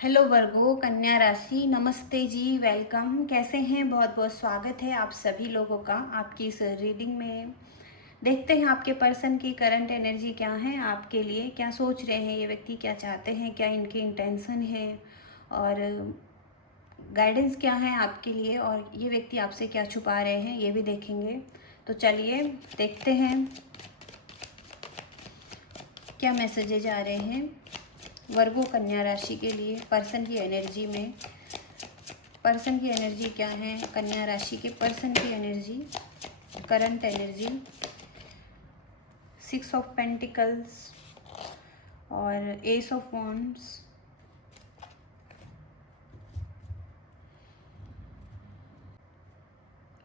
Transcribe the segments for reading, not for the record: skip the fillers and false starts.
Hello वर्गो कन्या राशि, नमस्ते जी, वेलकम। कैसे हैं? बहुत बहुत स्वागत है आप सभी लोगों का आपकी इस रीडिंग में। देखते हैं आपके पर्सन की करंट एनर्जी क्या है, आपके लिए क्या सोच रहे हैं ये व्यक्ति, क्या चाहते हैं, क्या इनकी इंटेंशन है और गाइडेंस क्या है आपके लिए, और ये व्यक्ति आपसे क्या छुपा रहे हैं ये भी देखेंगे। तो चलिए देखते हैं क्या मैसेजेज आ रहे हैं वर्गो कन्या राशि के लिए पर्सन की एनर्जी में। पर्सन की एनर्जी क्या है, कन्या राशि के पर्सन की energy, current energy. 6 of pentacles और एस ऑफ वॉन्ड्स।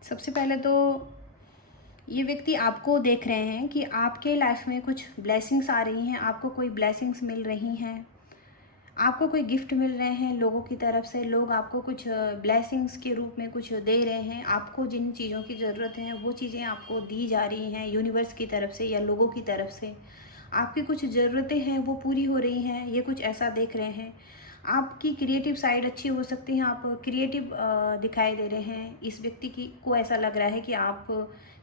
सबसे पहले तो ये व्यक्ति आपको देख रहे हैं कि आपके लाइफ में कुछ ब्लेसिंग्स आ रही हैं, आपको कोई ब्लेसिंग्स मिल रही हैं, आपको कोई गिफ्ट मिल रहे हैं लोगों की तरफ से। लोग आपको कुछ ब्लेसिंग्स के रूप में कुछ दे रहे हैं। आपको जिन चीज़ों की ज़रूरत है वो चीज़ें आपको दी जा रही हैं यूनिवर्स की तरफ से या लोगों की तरफ से। आपकी कुछ ज़रूरतें हैं वो पूरी हो रही हैं, ये कुछ ऐसा देख रहे हैं। आपकी क्रिएटिव साइड अच्छी हो सकती है, आप क्रिएटिव दिखाई दे रहे हैं। इस व्यक्ति की को ऐसा लग रहा है कि आप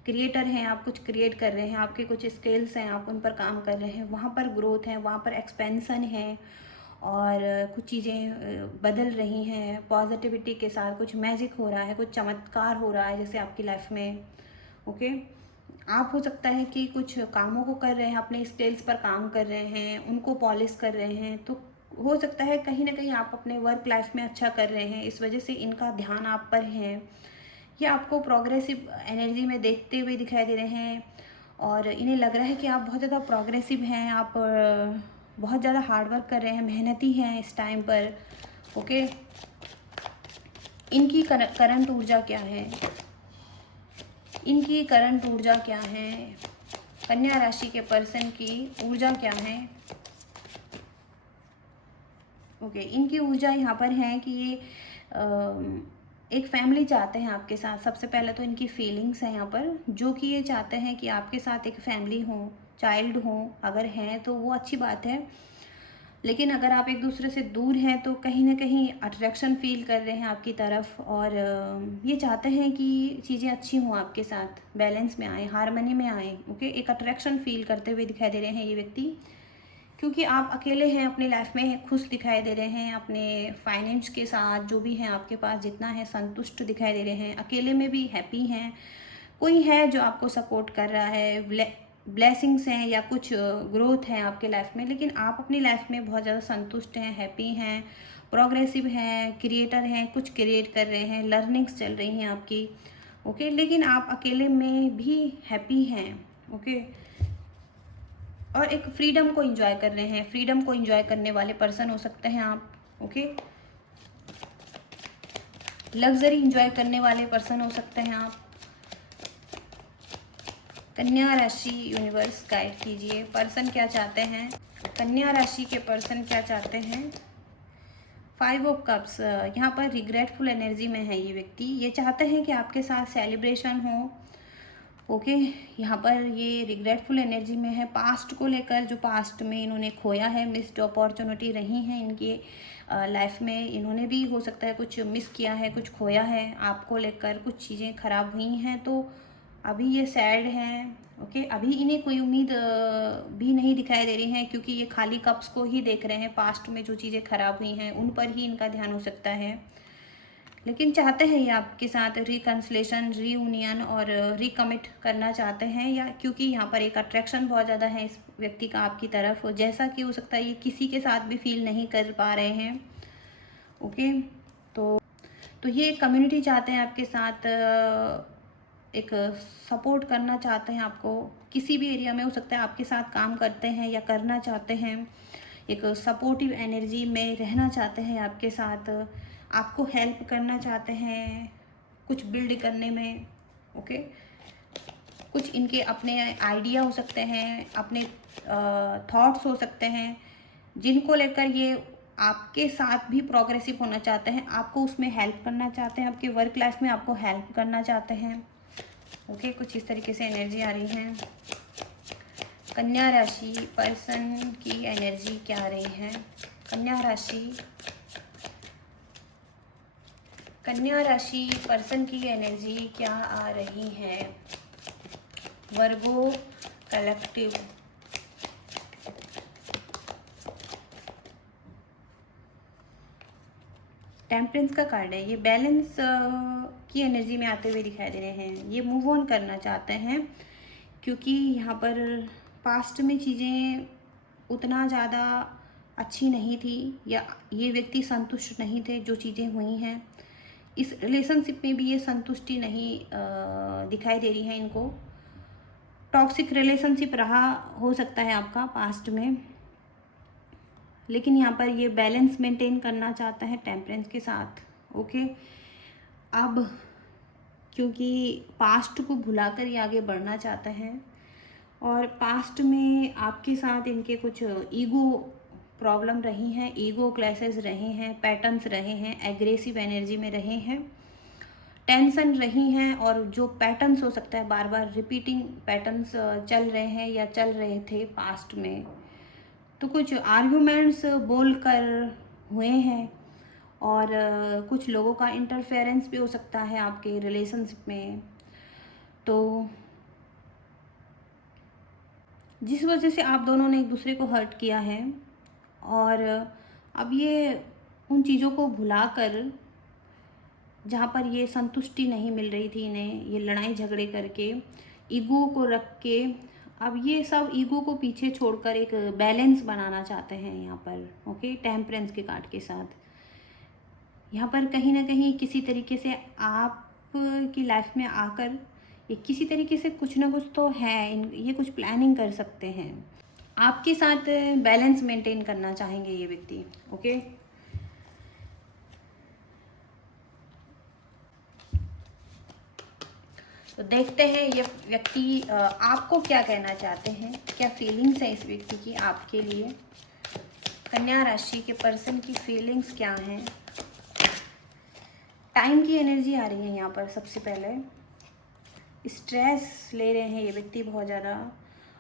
क्रिएटर हैं, आप कुछ क्रिएट कर रहे हैं, आपके कुछ स्किल्स हैं, आप उन पर काम कर रहे हैं, वहाँ पर ग्रोथ है, वहाँ पर एक्सपेंसन है और कुछ चीज़ें बदल रही हैं पॉजिटिविटी के साथ। कुछ मैजिक हो रहा है, कुछ चमत्कार हो रहा है जैसे आपकी लाइफ में। ओके, आप हो सकता है कि कुछ कामों को कर रहे हैं, अपने स्किल्स पर काम कर रहे हैं, उनको पॉलिश कर रहे हैं। तो हो सकता है कहीं ना कहीं आप अपने वर्क लाइफ में अच्छा कर रहे हैं, इस वजह से इनका ध्यान आप पर है। ये आपको प्रोग्रेसिव एनर्जी में देखते हुए दिखाई दे रहे हैं और इन्हें लग रहा है कि आप बहुत ज़्यादा प्रोग्रेसिव हैं, आप बहुत ज़्यादा हार्डवर्क कर रहे हैं, मेहनती हैं इस टाइम पर। ओके, इनकी करंट ऊर्जा क्या है, इनकी करंट ऊर्जा क्या है, कन्या राशि के पर्सन की ऊर्जा क्या है। ओके, इनकी ऊर्जा यहाँ पर है कि ये एक फैमिली चाहते हैं आपके साथ। सबसे पहले तो इनकी फीलिंग्स हैं यहाँ पर, जो कि ये चाहते हैं कि आपके साथ एक फैमिली हो, चाइल्ड हो। अगर हैं तो वो अच्छी बात है, लेकिन अगर आप एक दूसरे से दूर हैं तो कहीं ना कहीं अट्रैक्शन फील कर रहे हैं आपकी तरफ और ये चाहते हैं कि चीज़ें अच्छी हों आपके साथ, बैलेंस में आए, हारमनी में आए। ओके, एक अट्रैक्शन फील करते हुए दिखाई दे रहे हैं ये व्यक्ति, क्योंकि आप अकेले हैं अपनी लाइफ में, खुश दिखाई दे रहे हैं अपने फाइनेंस के साथ। जो भी है आपके पास जितना है संतुष्ट दिखाई दे रहे हैं, अकेले में भी हैप्पी हैं। कोई है जो आपको सपोर्ट कर रहा है, ब्लेसिंग्स हैं या कुछ ग्रोथ है आपके लाइफ में, लेकिन आप अपनी लाइफ में बहुत ज़्यादा संतुष्ट हैं, हैप्पी हैं, प्रोग्रेसिव हैं, क्रिएटर हैं, कुछ क्रिएट कर रहे हैं, लर्निंग्स चल रही हैं आपकी। ओके, लेकिन आप अकेले में भी हैप्पी हैं। ओके, और एक फ्रीडम को एंजॉय कर रहे हैं, फ्रीडम को एंजॉय करने वाले पर्सन हो सकते हैं आप। ओके, लग्जरी एंजॉय करने वाले पर्सन हो सकते हैं आप। कन्या राशि यूनिवर्स गाइड कीजिए, पर्सन क्या चाहते हैं, कन्या राशि के पर्सन क्या चाहते हैं। 5 ऑफ कप्स, यहाँ पर रिग्रेटफुल एनर्जी में है ये व्यक्ति। ये चाहते हैं कि आपके साथ सेलिब्रेशन हो। ओके, यहाँ पर ये रिग्रेटफुल एनर्जी में है, पास्ट को लेकर, जो पास्ट में इन्होंने खोया है, मिस्ड अपॉर्चुनिटी रही हैं इनकी लाइफ में। इन्होंने भी हो सकता है कुछ मिस किया है, कुछ खोया है आपको लेकर, कुछ चीज़ें खराब हुई हैं, तो अभी ये सैड हैं। ओके, अभी इन्हें कोई उम्मीद भी नहीं दिखाई दे रही है, क्योंकि ये खाली कप्स को ही देख रहे हैं। पास्ट में जो चीज़ें खराब हुई हैं उन पर ही इनका ध्यान हो सकता है, लेकिन चाहते हैं ये आपके साथ रिकन्सिलेशन, रीयूनियन और रिकमिट करना चाहते हैं, या क्योंकि यहाँ पर एक अट्रैक्शन बहुत ज़्यादा है इस व्यक्ति का आपकी तरफ, जैसा कि हो सकता है ये किसी के साथ भी फील नहीं कर पा रहे हैं। ओके, तो ये कम्युनिटी चाहते हैं आपके साथ, एक सपोर्ट करना चाहते हैं आपको किसी भी एरिया में। हो सकता है आपके साथ काम करते हैं या करना चाहते हैं, एक सपोर्टिव एनर्जी में रहना चाहते हैं आपके साथ, आपको हेल्प करना चाहते हैं कुछ बिल्ड करने में। ओके, कुछ इनके अपने आइडिया हो सकते हैं, अपने थॉट्स हो सकते हैं, जिनको लेकर ये आपके साथ भी प्रोग्रेसिव होना चाहते हैं, आपको उसमें हेल्प करना चाहते हैं, आपके वर्क लाइफ में आपको हेल्प करना चाहते हैं। ओके, कुछ इस तरीके से एनर्जी आ रही है। कन्या राशि पर्सन की एनर्जी क्या आ रही है, कन्या राशि कन्या राशि पर्सन की एनर्जी क्या आ रही है? वर्गो कलेक्टिव, टेम्परेंस का कार्ड है। ये बैलेंस की एनर्जी में आते हुए दिखाई दे रहे हैं। ये मूव ऑन करना चाहते हैं क्योंकि यहाँ पर पास्ट में चीज़ें उतना ज़्यादा अच्छी नहीं थी, या ये व्यक्ति संतुष्ट नहीं थे जो चीज़ें हुई हैं। इस रिलेशनशिप में भी ये संतुष्टि नहीं दिखाई दे रही है इनको। टॉक्सिक रिलेशनशिप रहा हो सकता है आपका पास्ट में, लेकिन यहाँ पर ये बैलेंस मेंटेन करना चाहता है टेम्परेंस के साथ। ओके, अब क्योंकि पास्ट को भुलाकर ये आगे बढ़ना चाहता है, और पास्ट में आपके साथ इनके कुछ ईगो प्रॉब्लम रही हैं, ईगो क्लैशेस रहे हैं, पैटर्न्स रहे हैं, एग्रेसिव एनर्जी में रहे हैं, टेंशन रही हैं, और जो पैटर्न्स हो सकता है बार बार रिपीटिंग पैटर्न्स चल रहे हैं या चल रहे थे पास्ट में। तो कुछ आर्ग्यूमेंट्स बोलकर हुए हैं, और कुछ लोगों का इंटरफेरेंस भी हो सकता है आपके रिलेशनशिप में। तो जिस वजह से आप दोनों ने एक दूसरे को हर्ट किया है, और अब ये उन चीज़ों को भुलाकर, जहाँ पर ये संतुष्टि नहीं मिल रही थी इन्हें, ये लड़ाई झगड़े करके, ईगो को रख के, अब ये सब ईगो को पीछे छोड़कर एक बैलेंस बनाना चाहते हैं यहाँ पर। ओके, टेम्परेंस के कार्ड के साथ यहाँ पर कहीं ना कहीं किसी तरीके से आप की लाइफ में आकर ये किसी तरीके से कुछ ना कुछ तो है, ये कुछ प्लानिंग कर सकते हैं, आपके साथ बैलेंस मेंटेन करना चाहेंगे ये व्यक्ति। ओके, तो देखते हैं ये व्यक्ति आपको क्या कहना चाहते हैं, क्या फीलिंग्स है इस व्यक्ति की आपके लिए। कन्या राशि के पर्सन की फीलिंग्स क्या हैं? टाइम की एनर्जी आ रही है यहाँ पर। सबसे पहले स्ट्रेस ले रहे हैं ये व्यक्ति बहुत ज़्यादा,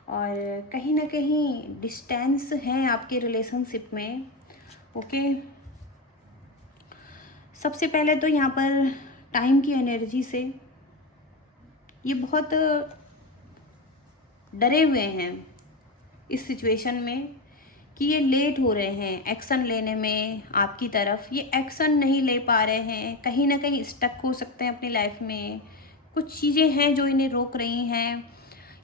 और कहीं ना कहीं डिस्टेंस है आपके रिलेशनशिप में। ओके, सबसे पहले तो यहाँ पर टाइम की एनर्जी से ये बहुत डरे हुए हैं इस सिचुएशन में कि ये लेट हो रहे हैं एक्शन लेने में आपकी तरफ, ये एक्शन नहीं ले पा रहे हैं, कहीं ना कहीं स्टक हो सकते हैं अपनी लाइफ में। कुछ चीज़ें हैं जो इन्हें रोक रही हैं,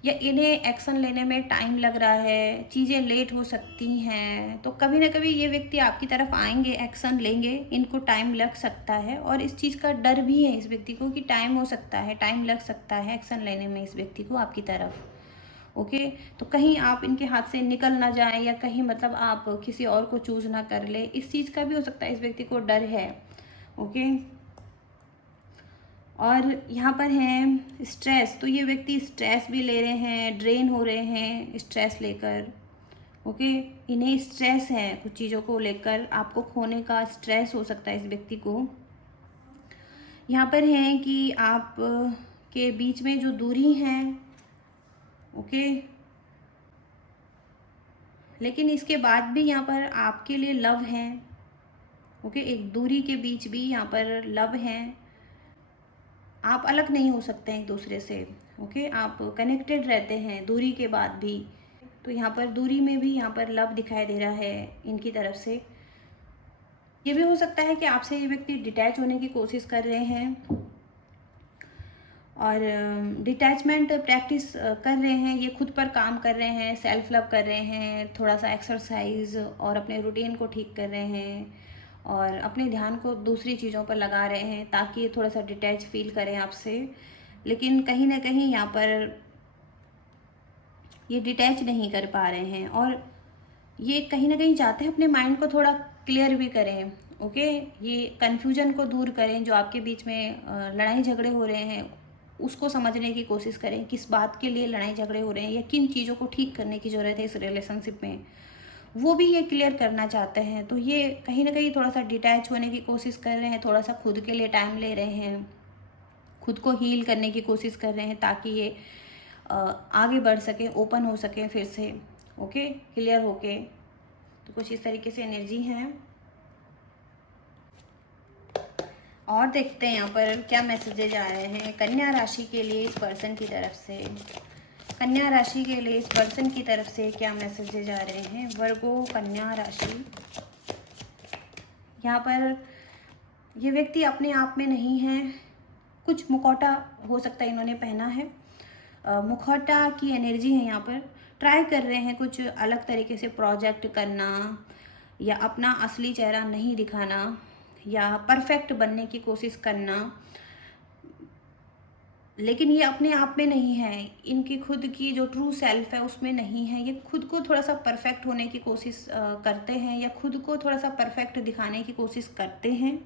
या इन्हें एक्शन लेने में टाइम लग रहा है, चीज़ें लेट हो सकती हैं। तो कभी ना कभी ये व्यक्ति आपकी तरफ आएंगे, एक्शन लेंगे, इनको टाइम लग सकता है, और इस चीज़ का डर भी है इस व्यक्ति को कि टाइम हो सकता है, टाइम लग सकता है एक्शन लेने में इस व्यक्ति को आपकी तरफ। ओके, तो कहीं आप इनके हाथ से निकल ना जाए, या कहीं मतलब आप किसी और को चूज ना कर ले, इस चीज़ का भी हो सकता है इस व्यक्ति को डर है। ओके, और यहाँ पर है स्ट्रेस, तो ये व्यक्ति स्ट्रेस भी ले रहे हैं, ड्रेन हो रहे हैं स्ट्रेस लेकर। ओके, इन्हें स्ट्रेस है कुछ चीज़ों को लेकर, आपको खोने का स्ट्रेस हो सकता है इस व्यक्ति को। यहाँ पर है कि आप के बीच में जो दूरी है, ओके, लेकिन इसके बाद भी यहाँ पर आपके लिए लव है। ओके, एक दूरी के बीच भी यहाँ पर लव है, आप अलग नहीं हो सकते हैं एक दूसरे से। ओके, आप कनेक्टेड रहते हैं दूरी के बाद भी। तो यहाँ पर दूरी में भी यहाँ पर लव दिखाई दे रहा है इनकी तरफ से। ये भी हो सकता है कि आपसे ये व्यक्ति डिटैच होने की कोशिश कर रहे हैं, और डिटैचमेंट प्रैक्टिस कर रहे हैं, ये खुद पर काम कर रहे हैं, सेल्फ लव कर रहे हैं, थोड़ा सा एक्सरसाइज और अपने रूटीन को ठीक कर रहे हैं, और अपने ध्यान को दूसरी चीज़ों पर लगा रहे हैं ताकि ये थोड़ा सा डिटैच फील करें आपसे। लेकिन कहीं ना कहीं यहाँ पर ये डिटैच नहीं कर पा रहे हैं, और ये कहीं ना कहीं चाहते हैं अपने माइंड को थोड़ा क्लियर भी करें। ओके, ये कन्फ्यूजन को दूर करें, जो आपके बीच में लड़ाई झगड़े हो रहे हैं उसको समझने की कोशिश करें, किस बात के लिए लड़ाई झगड़े हो रहे हैं, या किन चीज़ों को ठीक करने की ज़रूरत है इस रिलेशनशिप में, वो भी ये क्लियर करना चाहते हैं। तो ये कहीं ना कहीं थोड़ा सा डिटैच होने की कोशिश कर रहे हैं, थोड़ा सा खुद के लिए टाइम ले रहे हैं, खुद को हील करने की कोशिश कर रहे हैं ताकि ये आगे बढ़ सके, ओपन हो सके फिर से। ओके, क्लियर होके। तो कुछ इस तरीके से एनर्जी है। और देखते हैं यहाँ पर क्या मैसेजेज आ रहे हैं कन्या राशि के लिए इस पर्सन की तरफ से। कन्या राशि के लिए इस पर्सन की तरफ से क्या मैसेजेज आ रहे हैं। वर्गो कन्या राशि, यहाँ पर ये व्यक्ति अपने आप में नहीं है। कुछ मुखौटा हो सकता है इन्होंने पहना है, मुखौटा की एनर्जी है यहाँ पर। ट्राई कर रहे हैं कुछ अलग तरीके से प्रोजेक्ट करना, या अपना असली चेहरा नहीं दिखाना, या परफेक्ट बनने की कोशिश करना, लेकिन ये अपने आप में नहीं है। इनकी खुद की जो ट्रू सेल्फ है उसमें नहीं है। ये खुद को थोड़ा सा परफेक्ट होने की कोशिश करते हैं, या खुद को थोड़ा सा परफेक्ट दिखाने की कोशिश करते हैं,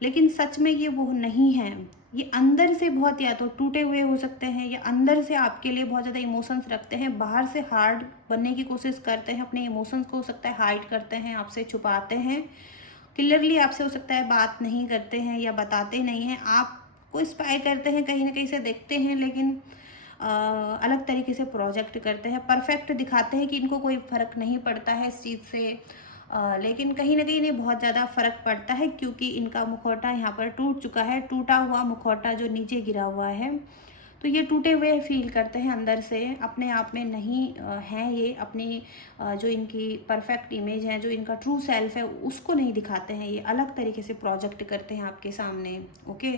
लेकिन सच में ये वो नहीं है। ये अंदर से बहुत या तो टूटे हुए हो सकते हैं, या अंदर से आपके लिए बहुत ज़्यादा इमोशंस रखते हैं, बाहर से हार्ड बनने की कोशिश करते हैं, अपने इमोशंस को हो सकता है हाइड करते हैं, आपसे छुपाते हैं, क्लियरली आपसे हो सकता है बात नहीं करते हैं या बताते नहीं हैं, आपको स्पाई करते हैं, कहीं ना कहीं से देखते हैं, लेकिन अलग तरीके से प्रोजेक्ट करते हैं, परफेक्ट दिखाते हैं कि इनको कोई फ़र्क नहीं पड़ता है इस चीज़ से, लेकिन कहीं ना कहीं इन्हें बहुत ज़्यादा फ़र्क पड़ता है, क्योंकि इनका मुखौटा यहाँ पर टूट चुका है। टूटा हुआ मुखौटा जो नीचे गिरा हुआ है, तो ये टूटे हुए फील करते हैं अंदर से, अपने आप में नहीं हैं ये। अपनी जो इनकी परफेक्ट इमेज है, जो इनका ट्रू सेल्फ है, उसको नहीं दिखाते हैं। ये अलग तरीके से प्रोजेक्ट करते हैं आपके सामने। ओके,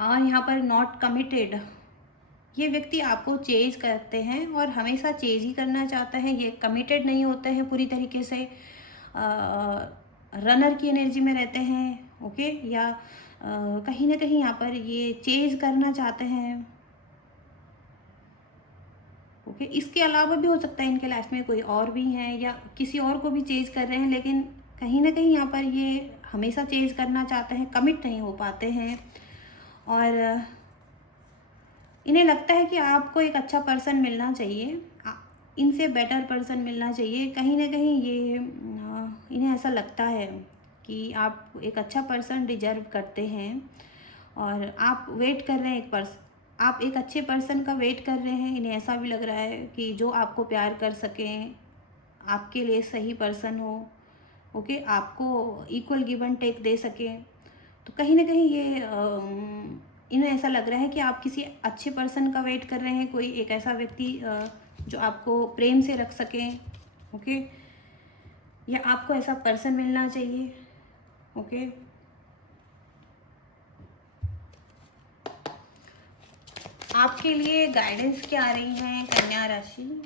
और यहाँ पर नॉट कमिटेड, ये व्यक्ति आपको चेज करते हैं और हमेशा चेज ही करना चाहते हैं। ये कमिटेड नहीं होते हैं पूरी तरीके से, रनर की एनर्जी में रहते हैं। ओके, या कहीं ना कहीं यहाँ पर ये चेज करना चाहते हैं। ओके, इसके अलावा भी हो सकता है इनके लाइफ में कोई और भी हैं, या किसी और को भी चेज कर रहे हैं, लेकिन कहीं ना कहीं यहाँ पर ये हमेशा चेज करना चाहते हैं, कमिट नहीं हो पाते हैं। और इन्हें लगता है कि आपको एक अच्छा पर्सन मिलना चाहिए, इनसे बेटर पर्सन मिलना चाहिए। कहीं ना कहीं ये इन्हें ऐसा लगता है कि आप एक अच्छा पर्सन डिजर्व करते हैं, और आप वेट कर रहे हैं आप एक अच्छे पर्सन का वेट कर रहे हैं। इन्हें ऐसा भी लग रहा है कि जो आपको प्यार कर सकें, आपके लिए सही पर्सन हो। ओके, आपको इक्वल गिव एंड टेक दे सकें। तो कहीं ना कहीं ये इन्हें ऐसा लग रहा है कि आप किसी अच्छे पर्सन का वेट कर रहे हैं, कोई एक ऐसा व्यक्ति जो आपको प्रेम से रख सकें। ओके, या आपको ऐसा पर्सन मिलना चाहिए। ओके, आपके लिए गाइडेंस क्या आ रही है कन्या राशि।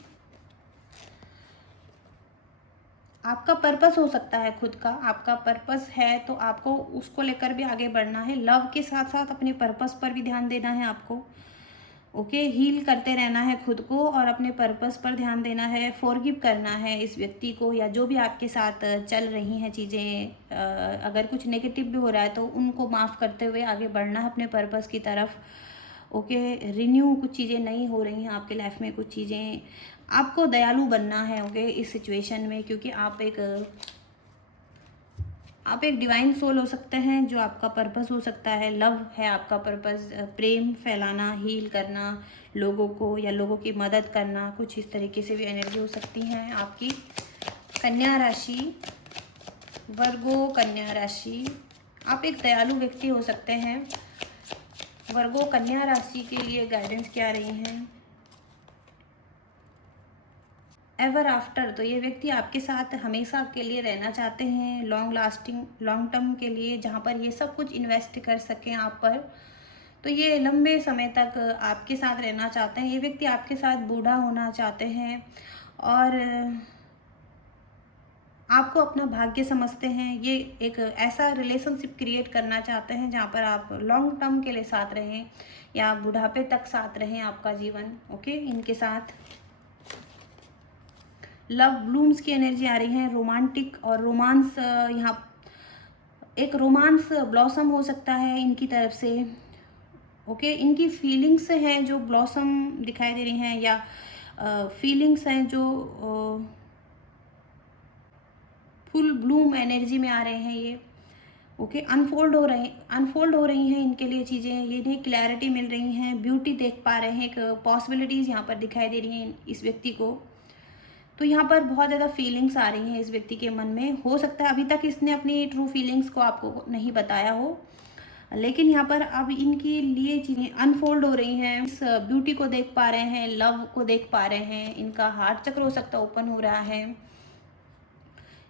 आपका पर्पस हो सकता है खुद का, आपका पर्पस है तो आपको उसको लेकर भी आगे बढ़ना है। लव के साथ साथ अपने पर्पस पर भी ध्यान देना है आपको। ओके, हील करते रहना है खुद को, और अपने पर्पस पर ध्यान देना है। फॉरगिव करना है इस व्यक्ति को, या जो भी आपके साथ चल रही हैं चीज़ें, अगर कुछ नेगेटिव भी हो रहा है तो उनको माफ़ करते हुए आगे बढ़ना है अपने पर्पस की तरफ। ओके, रिन्यू कुछ चीज़ें नहीं हो रही हैं आपके लाइफ में, कुछ चीज़ें आपको दयालु बनना है। ओके, इस सिचुएशन में, क्योंकि आप एक डिवाइन सोल हो सकते हैं, जो आपका पर्पस हो सकता है। लव है आपका पर्पस, प्रेम फैलाना, हील करना लोगों को, या लोगों की मदद करना, कुछ इस तरीके से भी एनर्जी हो सकती है आपकी। कन्या राशि, वर्गो कन्या राशि, आप एक दयालु व्यक्ति हो सकते हैं। वर्गो कन्या राशि के लिए गाइडेंस क्या रही हैं। एवर आफ्टर, तो ये व्यक्ति आपके साथ हमेशा के लिए रहना चाहते हैं, लॉन्ग लास्टिंग, लॉन्ग टर्म के लिए, जहाँ पर ये सब कुछ इन्वेस्ट कर सकें आप पर। तो ये लंबे समय तक आपके साथ रहना चाहते हैं। ये व्यक्ति आपके साथ बूढ़ा होना चाहते हैं, और आपको अपना भाग्य समझते हैं। ये एक ऐसा रिलेशनशिप क्रिएट करना चाहते हैं जहाँ पर आप लॉन्ग टर्म के लिए साथ रहें, या बुढ़ापे तक साथ रहें आपका जीवन। ओके, इनके साथ लव ब्लूम्स की एनर्जी आ रही है, रोमांटिक और रोमांस, यहाँ एक रोमांस ब्लॉसम हो सकता है इनकी तरफ से। ओके, इनकी फीलिंग्स हैं जो ब्लॉसम दिखाई दे रही हैं, या फीलिंग्स हैं जो फुल ब्लूम एनर्जी में आ रहे हैं ये। ओके, अनफोल्ड हो रही हैं इनके लिए चीज़ें, ये इन्हें क्लैरिटी मिल रही हैं, ब्यूटी देख पा रहे हैं, एक पॉसिबिलिटीज़ यहाँ पर दिखाई दे रही हैं इस व्यक्ति को। तो यहाँ पर बहुत ज़्यादा फीलिंग्स आ रही हैं इस व्यक्ति के मन में। हो सकता है अभी तक इसने अपनी ट्रू फीलिंग्स को आपको नहीं बताया हो, लेकिन यहाँ पर अब इनके लिए चीज़ें अनफोल्ड हो रही हैं। इस ब्यूटी को देख पा रहे हैं, लव को देख पा रहे हैं, इनका हार्ट चक्र हो सकता है ओपन हो रहा है।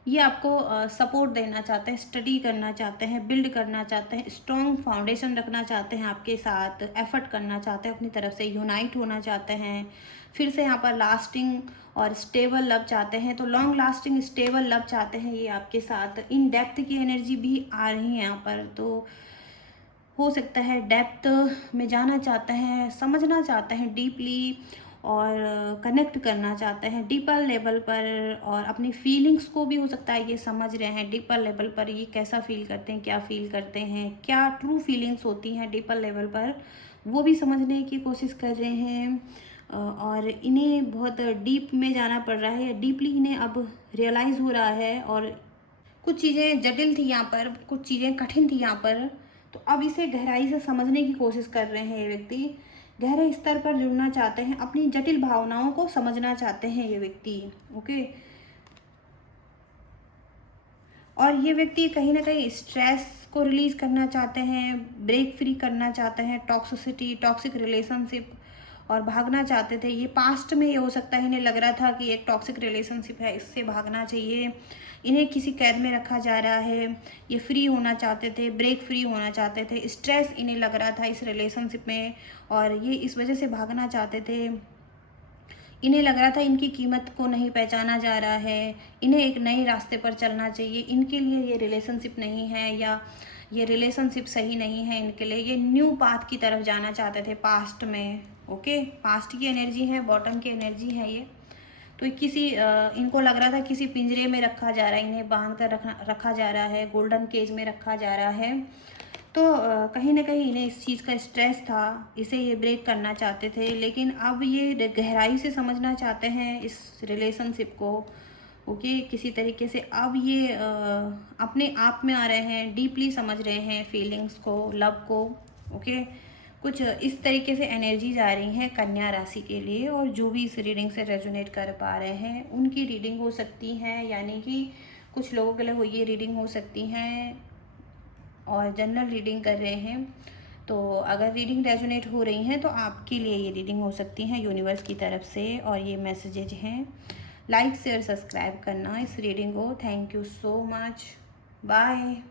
ये आपको सपोर्ट देना चाहते हैं, स्टडी करना चाहते हैं, बिल्ड करना चाहते हैं, स्ट्रॉन्ग फाउंडेशन रखना चाहते हैं, आपके साथ एफर्ट करना चाहते हैं, अपनी तरफ से यूनाइट होना चाहते हैं, फिर से यहाँ पर लास्टिंग और स्टेबल लव चाहते हैं। तो लॉन्ग लास्टिंग स्टेबल लव चाहते हैं ये आपके साथ। इन डेप्थ की एनर्जी भी आ रही है यहाँ पर। तो हो सकता है डेप्थ में जाना चाहते हैं, समझना चाहते हैं डीपली, और कनेक्ट करना चाहते हैं डीपर लेवल पर, और अपनी फीलिंग्स को भी हो सकता है ये समझ रहे हैं डीपर लेवल पर। ये कैसा फील करते हैं, क्या फील करते हैं, क्या ट्रू फीलिंग्स होती हैं डीपर लेवल पर, वो भी समझने की कोशिश कर रहे हैं। और इन्हें बहुत डीप में जाना पड़ रहा है, डीपली इन्हें अब रियलाइज़ हो रहा है। और कुछ चीज़ें जटिल थी यहाँ पर, कुछ चीज़ें कठिन थी यहाँ पर, तो अब इसे गहराई से समझने की कोशिश कर रहे हैं ये व्यक्ति। गहरे स्तर पर जुड़ना चाहते हैं, अपनी जटिल भावनाओं को समझना चाहते हैं ये व्यक्ति। ओके, और ये व्यक्ति कहीं ना कहीं स्ट्रेस को रिलीज करना चाहते हैं, ब्रेक फ्री करना चाहते हैं टॉक्सिसिटी, टॉक्सिक रिलेशनशिप, और भागना चाहते थे। ये पास्ट में ये हो सकता है इन्हें लग रहा था कि एक टॉक्सिक रिलेशनशिप है, इससे भागना चाहिए, इन्हें किसी कैद में रखा जा रहा है। ये फ्री होना चाहते थे, ब्रेक फ्री होना चाहते थे, स्ट्रेस इन्हें लग रहा था इस रिलेशनशिप में, और ये इस वजह से भागना चाहते थे। इन्हें लग रहा था इनकी कीमत को नहीं पहचाना जा रहा है, इन्हें एक नए रास्ते पर चलना चाहिए, इनके लिए ये रिलेशनशिप नहीं है, या ये रिलेशनशिप सही नहीं है इनके लिए। ये न्यू पाथ की तरफ जाना चाहते थे पास्ट में। ओके, पास्ट की एनर्जी है, बॉटम की एनर्जी है ये। तो किसी इनको लग रहा था किसी पिंजरे में रखा जा रहा है, इन्हें बांध कर रखा जा रहा है, गोल्डन केज में रखा जा रहा है। तो कहीं ना कहीं इन्हें इस चीज़ का स्ट्रेस था, इसे ये ब्रेक करना चाहते थे, लेकिन अब ये गहराई से समझना चाहते हैं इस रिलेशनशिप को। ओके, किसी तरीके से अब ये अपने आप में आ रहे हैं, डीपली समझ रहे हैं फीलिंग्स को, लव को। ओके, कुछ इस तरीके से एनर्जीज आ रही हैं कन्या राशि के लिए। और जो भी इस रीडिंग से रेजोनेट कर पा रहे हैं उनकी रीडिंग हो सकती हैं, यानी कि कुछ लोगों के लिए वो ये रीडिंग हो सकती हैं, और जनरल रीडिंग कर रहे हैं। तो अगर रीडिंग रेजोनेट हो रही हैं तो आपके लिए ये रीडिंग हो सकती हैं यूनिवर्स की तरफ से, और ये मैसेजेज हैं। लाइक शेयर सब्सक्राइब करना इस रीडिंग को। Thank you so much, bye.